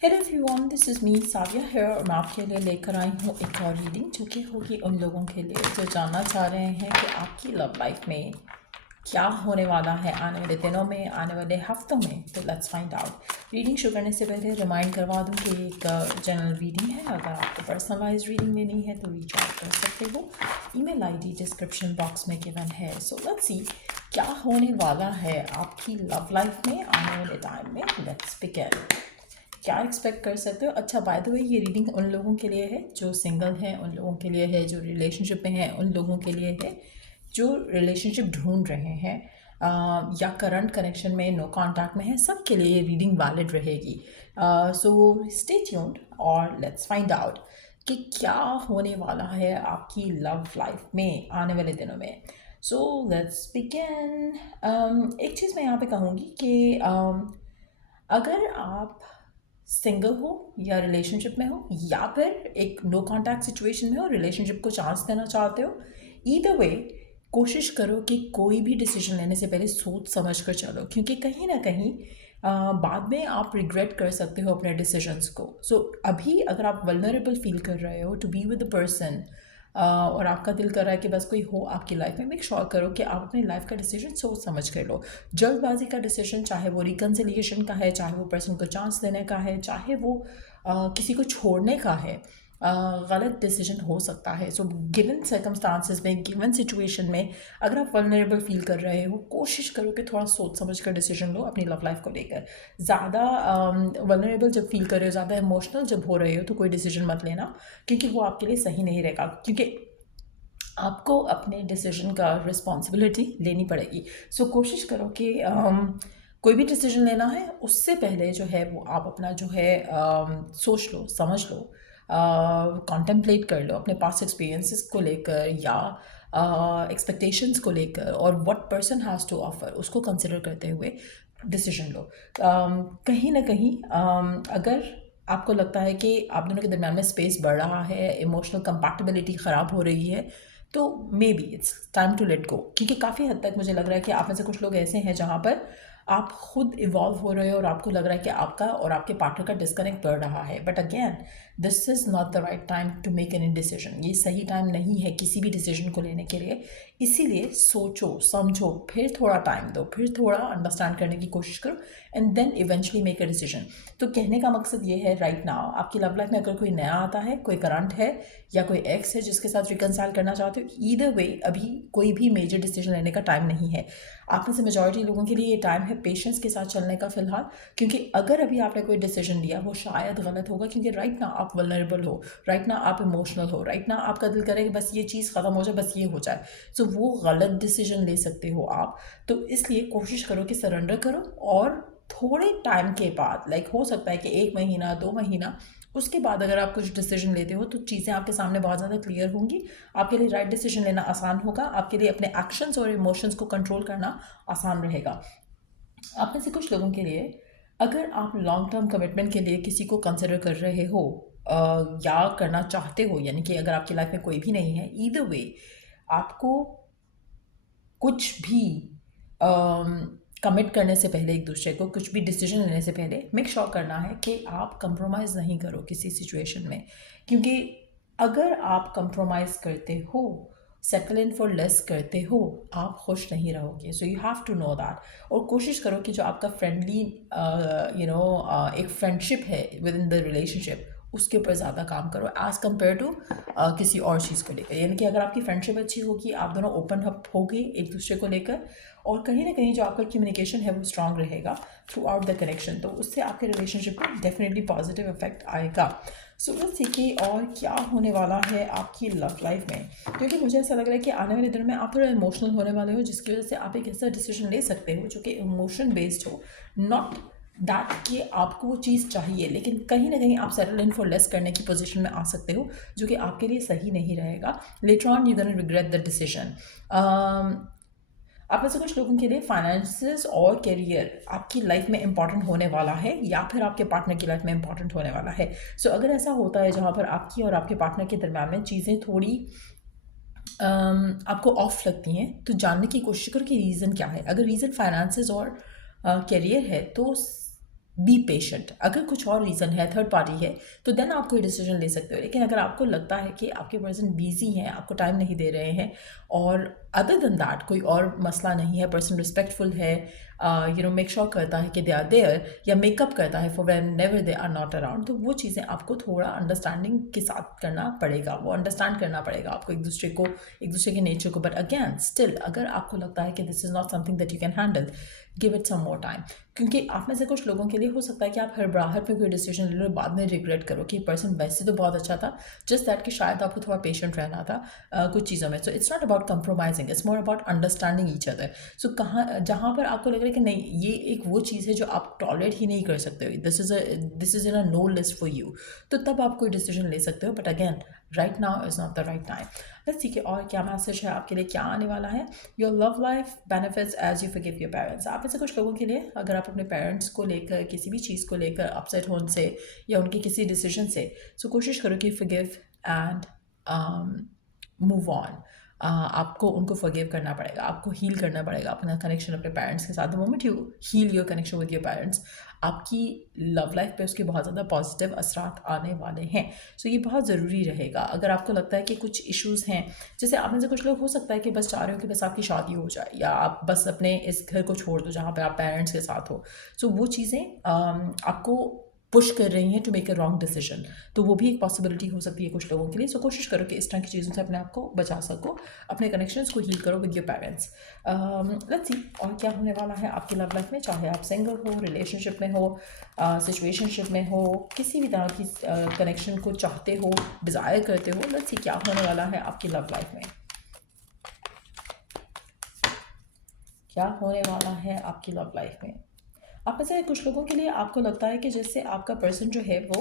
Hello everyone, this is me Saviya है और मैं आपके लिए लेकर आई हूँ एक और रीडिंग जो कि होगी उन लोगों के लिए जो जानना चाह रहे हैं कि आपकी लव लाइफ में क्या होने वाला है आने वाले दिनों में, आने वाले हफ्तों में। तो लेट्स फाइंड आउट। रीडिंग शुरू करने से पहले रिमाइंड करवा दूँ कि एक जनरल रीडिंग है। अगर आपको पर्सनलाइज रीडिंग लेनी है तो रीच आउट कर सकते हो। ईमेल आईडी डिस्क्रिप्शन बॉक्स में गिवन है। सो लेट्स सी क्या होने वाला है आपकी लव लाइफ में आने वाले टाइम में। Let's begin. क्या एक्सपेक्ट कर सकते हो। अच्छा, बाय द वे ये रीडिंग उन लोगों के लिए है जो सिंगल हैं, उन लोगों के लिए है जो रिलेशनशिप में हैं, उन लोगों के लिए है जो रिलेशनशिप ढूंढ रहे हैं या करंट कनेक्शन में नो कांटेक्ट में है। सब के लिए ये रीडिंग वैलिड रहेगी। सो स्टे ट्यून्ड और लेट्स फाइंड आउट कि क्या होने वाला है आपकी लव लाइफ में आने वाले दिनों में। So let's begin. एक चीज़ मैं यहाँ पे कहूँगी कि अगर आप सिंगल हो या रिलेशनशिप में हो या फिर एक नो कांटेक्ट सिचुएशन में हो, रिलेशनशिप को चांस देना चाहते हो, ईदर वे कोशिश करो कि कोई भी डिसीजन लेने से पहले सोच समझ कर चलो, क्योंकि कहीं ना कहीं बाद में आप रिग्रेट कर सकते हो अपने डिसीजंस को। सो अभी अगर आप वल्नरेबल फील कर रहे हो to be with the person और आपका दिल कर रहा है कि बस कोई हो आपकी लाइफ में, मेक श्योर करो कि आप अपनी लाइफ का डिसीजन सोच समझ कर लो। जल्दबाजी का डिसीजन, चाहे वो रिकन्सिलिएशन का है, चाहे वो पर्सन को चांस देने का है, चाहे वो किसी को छोड़ने का है, गलत डिसीजन हो सकता है। सो गिवन सर्कमस्टांसिस में, गिवन सिचुएशन में अगर आप वल्नरेबल फील कर रहे हो, कोशिश करो कि थोड़ा सोच समझ कर डिसीजन लो अपनी लव लाइफ को लेकर। ज़्यादा वल्नरेबल जब फील कर रहे हो, ज़्यादा इमोशनल जब हो रहे हो, तो कोई डिसीजन मत लेना, क्योंकि वो आपके लिए सही नहीं रहेगा। क्योंकि आपको अपने डिसीजन का रिस्पॉन्सिबिलिटी लेनी पड़ेगी। सो कोशिश करो कि कोई भी डिसीजन लेना है उससे पहले जो है वो आप अपना जो है सोच लो, समझ लो, कॉन्टेम्पलेट कर लो अपने पास्ट एक्सपीरियंसेस को लेकर या एक्सपेक्टेशंस को लेकर, और what person has to offer उसको कंसिडर करते हुए डिसीजन लो। कहीं ना कहीं अगर आपको लगता है कि आप दोनों के दरम्यान में स्पेस बढ़ रहा है, इमोशनल कंपैटिबिलिटी ख़राब हो रही है, तो maybe it's time to let go. क्योंकि काफ़ी हद तक मुझे लग रहा है कि आप में से कुछ लोग ऐसे हैं जहाँ पर आप खुद इवॉल्व हो रहे हो और आपको लग रहा है कि आपका और आपके पार्टनर का डिस्कनेक्ट बढ़ रहा है। But again, this is not the right time to make any decision. ये सही टाइम नहीं है किसी भी डिसीजन को लेने के लिए। इसीलिए सोचो, समझो, फिर थोड़ा टाइम दो, फिर थोड़ा अंडरस्टैंड करने की कोशिश करो, and then eventually make a decision. तो कहने का मकसद ये है, राइट नाउ आपकी लव लाइफ में अगर कोई नया आता है, कोई करंट है या कोई एक्स है जिसके साथ रिकनसाइल करना चाहते हो, ईदर वे अभी कोई भी मेजर डिसीजन लेने का टाइम नहीं है। आप में से मेजॉरिटी लोगों के लिए ये टाइम है पेशेंस के साथ चलने का फ़िलहाल। क्योंकि अगर अभी आपने कोई डिसीजन लिया वो शायद गलत होगा, क्योंकि राइट ना आप वल्नरेबल हो, राइट ना आप इमोशनल हो, राइट ना आपका दिल करे कि बस ये चीज़ ख़त्म हो जाए, बस ये हो जाए। सो वो गलत डिसीजन ले सकते हो आप। तो इसलिए कोशिश करो कि सरेंडर करो, और थोड़े टाइम के बाद, लाइक हो सकता है कि 1 महीना 2 महीना, उसके बाद अगर आप कुछ डिसीजन लेते हो तो चीज़ें आपके सामने बहुत ज़्यादा क्लियर होंगी। आपके लिए राइट डिसीजन लेना आसान होगा, आपके लिए अपने एक्शंस और इमोशंस को कंट्रोल करना आसान रहेगा। आप में से कुछ लोगों के लिए, अगर आप लॉन्ग टर्म कमिटमेंट के लिए किसी को कंसिडर कर रहे हो या करना चाहते हो, यानी कि अगर आपकी लाइफ में कोई भी नहीं है, ईदर वे आपको कुछ भी कमिट करने से पहले, एक दूसरे को कुछ भी डिसीजन लेने से पहले मेक श्योर करना है कि आप कंप्रोमाइज़ नहीं करो किसी सिचुएशन में। क्योंकि अगर आप कंप्रोमाइज़ करते हो, सेटल इन फॉर लेस करते हो, आप खुश नहीं रहोगे। So you have to know that. और कोशिश करो कि जो आपका फ्रेंडली एक फ्रेंडशिप है विद इन द रिलेशनशिप, उसके ऊपर ज़्यादा काम करो एज़ कम्पेयर टू किसी और चीज़ को लेकर। यानी कि अगर आपकी फ्रेंडशिप अच्छी होगी, आप दोनों ओपन अप होगे एक दूसरे को लेकर, और कहीं ना कहीं जो आपका कम्युनिकेशन है वो स्ट्रांग रहेगा थ्रू आउट द कनेक्शन, तो उससे आपके रिलेशनशिप में डेफिनेटली पॉजिटिव इफेक्ट आएगा। सो लेट्स सी कि और क्या होने वाला है आपकी लव लाइफ में। क्योंकि मुझे ऐसा लग रहा है कि आने वाले दिनों में आप थोड़ा इमोशनल होने वाले हो, जिसकी वजह से आप एक ऐसा डिसीजन ले सकते हो जो कि इमोशन बेस्ड हो, नॉट दैट कि आपको वो चीज़ चाहिए, लेकिन कहीं ना कहीं आप सेटल इन फॉर लेस करने की पोजीशन में आ सकते हो, जो कि आपके लिए सही नहीं रहेगा। Later on you gonna regret the decision. आप में से कुछ लोगों के लिए फाइनेंसेस और करियर आपकी लाइफ में इंपॉर्टेंट होने वाला है, या फिर आपके पार्टनर की लाइफ में इंपॉर्टेंट होने वाला है। सो अगर ऐसा होता है जहाँ पर आपकी और आपके पार्टनर के दरम्यान में चीज़ें थोड़ी आपको ऑफ लगती हैं, तो जानने की कोशिश करो कि रीज़न क्या है। अगर रीज़न फाइनेंसेस और करियर है, तो बी पेशेंट। अगर कुछ और रीज़न है, थर्ड पार्टी है, तो देन आप कोई डिसीजन ले सकते हो। लेकिन अगर आपको लगता है कि आपके पर्सन बिजी हैं, आपको टाइम नहीं दे रहे हैं, और अदर देन दैट कोई और मसला नहीं है, पर्सन रिस्पेक्टफुल है, मेक श्योर करता है कि दे आर देयर, या मेकअप करता है for when never they are not around, तो वो चीज़ें आपको थोड़ा अंडरस्टैंडिंग के साथ करना पड़ेगा, वो अंडरस्टैंड करना पड़ेगा आपको एक दूसरे के नेचर को। बट अगेन स्टिल, अगर आपको लगता है कि this is not something that you can handle, give it some more time. क्योंकि आप में से कुछ लोगों के लिए हो सकता है कि आप हड़बड़ाहट में कोई डिसीजन ले लो, बाद में रिग्रेट करो कि पर्सन वैसे तो बहुत अच्छा था, जस्ट दैट कि शायद आपको थोड़ा पेशेंट रहना था कुछ चीज़ों में। So it's not about compromising, it's more about understanding each other. So जहाँ पर आपको लग रहा है कि नहीं, ये एक वो चीज़ है जो आप टॉलरेट ही नहीं कर सकते हो, this is in a no list for you, तो तब आप कोई डिसीजन ले सकते हो। But again, right now is not the right time. Let's see कि और क्या मैसेज है आपके लिए, क्या आने वाला है। Your love life benefits as you forgive your parents. आप में से कुछ लोगों के लिए, अगर आप अपने पेरेंट्स को लेकर, किसी भी चीज़ को लेकर अपसेट हो उनसे, या उनके किसी डिसीजन से, सो कोशिश करो कि फॉरगिव एंड मूव ऑन। आपको उनको फॉरगिव करना पड़ेगा, आपको हील करना पड़ेगा अपना कनेक्शन अपने पेरेंट्स के साथ। The moment you heal your connection with your parents, आपकी लव लाइफ पे उसके बहुत ज़्यादा पॉजिटिव असरात आने वाले हैं। सो ये बहुत ज़रूरी रहेगा। अगर आपको लगता है कि कुछ इश्यूज़ हैं, जैसे आप में से कुछ लोग हो सकता है कि बस चाह रहे हो कि बस आपकी शादी हो जाए, या आप बस अपने इस घर को छोड़ दो जहाँ पे आप पेरेंट्स के साथ हो, सो वो चीज़ें आपको पुश कर रही हैं to make a wrong decision, तो वो भी एक पॉसिबिलिटी हो सकती है कुछ लोगों के लिए। सो कोशिश करो कि इस तरह की चीज़ों से अपने आप को बचा सको, अपने कनेक्शंस को हील करो with your parents. Let's see और क्या होने वाला है आपकी लव लाइफ में, चाहे आप सिंगल हो, रिलेशनशिप में हो, सिचुएशनशिप में हो, किसी भी तरह की कनेक्शन को चाहते हो, डिज़ायर करते हो। लेट्स सी क्या होने वाला है आपकी लव लाइफ में, क्या होने वाला है आपकी लव लाइफ में। आप में से कुछ लोगों के लिए आपको लगता है कि जैसे आपका पर्सन जो है वो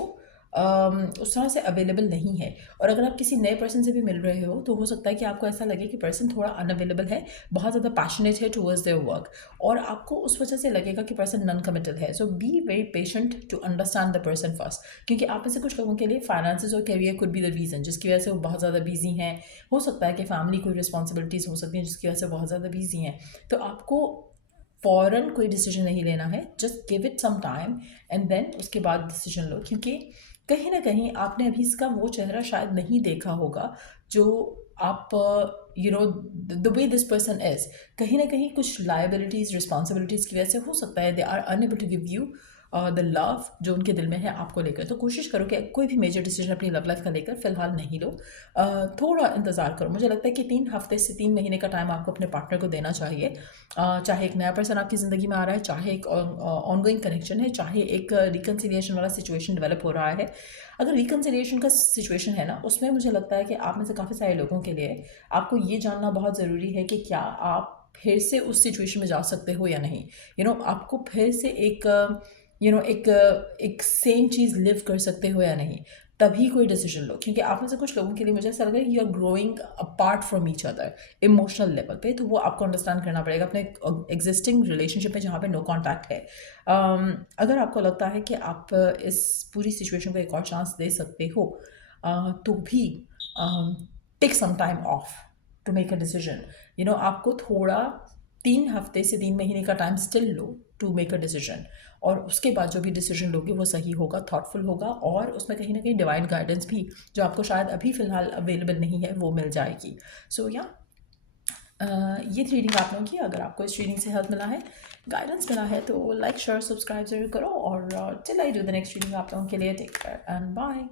उस तरह से अवेलेबल नहीं है, और अगर आप किसी नए पर्सन से भी मिल रहे हो तो हो सकता है कि आपको ऐसा लगे कि पर्सन थोड़ा अनअवेलेबल है, बहुत ज़्यादा पैशनेट है टुवर्ड्स देयर वर्क, और आपको उस वजह से लगेगा कि पर्सन नॉन कमिटेड है। So be very patient to understand the person first, क्योंकि आप में से कुछ लोगों के लिए फाइनेंसेस और career could be the reason जिसकी वजह से वो बहुत ज़्यादा बिजी हैं। हो सकता है कि फैमिली कोई रिस्पॉन्सिबिलिटीज़ हो सकती हैं जिसकी वजह से बहुत ज़्यादा बिजी हैं। तो आपको फ़ौरन कोई डिसीजन नहीं लेना है, just give it some time and then उसके बाद डिसीजन लो, क्योंकि कहीं ना कहीं आपने अभी इसका वो चेहरा शायद नहीं देखा होगा जो आप the way this person is. कहीं ना कहीं कुछ लाइबिलिटीज़, रिस्पॉन्सिबिलिटीज़ की वजह से हो सकता है they are unable to give you the love जो उनके दिल में है आपको लेकर। तो कोशिश करो कि कोई भी मेजर डिसीजन अपनी लव लाइफ का लेकर फ़िलहाल नहीं लो, थोड़ा इंतज़ार करो। मुझे लगता है कि 3 हफ्ते से 3 महीने का टाइम आपको अपने पार्टनर को देना चाहिए। चाहे एक नया पर्सन आपकी ज़िंदगी में आ रहा है, चाहे एक ऑनगोइंग कनेक्शन है, चाहे एक रिकन्सिलिएशन वाला सिचुएशन डेवलप हो रहा है। अगर रिकन्सिलिएशन का सिचुएशन है ना, उसमें मुझे लगता है कि आप में से काफ़ी सारे लोगों के लिए आपको ये जानना बहुत ज़रूरी है कि क्या आप फिर से उस सिचुएशन में जा सकते हो या नहीं। आपको फिर से एक सेम चीज़ लिव कर सकते हो या नहीं, तभी कोई डिसीजन लो। क्योंकि आप में से कुछ लोगों के लिए मुझे ऐसा लग रहा है you are growing apart from each other emotional level पे, तो वो आपको अंडरस्टैंड करना पड़ेगा अपने एग्जिस्टिंग रिलेशनशिप में जहाँ पे नो कॉन्टैक्ट है। अगर आपको लगता है कि आप इस पूरी सिचुएशन को एक और चांस दे सकते हो, तो भी take some time off to make a decision. आपको थोड़ा 3 हफ्ते से 3 महीने का टाइम स्टिल लो टू मेक अ डिसीजन, और उसके बाद जो भी डिसीजन लोगे वो सही होगा, थॉटफुल होगा, और उसमें कहीं ना कहीं डिवाइन गाइडेंस भी जो आपको शायद अभी फ़िलहाल अवेलेबल नहीं है वो मिल जाएगी। सो या ये थ्री रीडिंग आप लोगों की, अगर आपको इस रीडिंग से हेल्प मिला है, गाइडेंस मिला है, तो लाइक शेयर सब्सक्राइब जरूर करो। और till I do the next reading आप लोगों के लिए टेक केयर एंड बाय।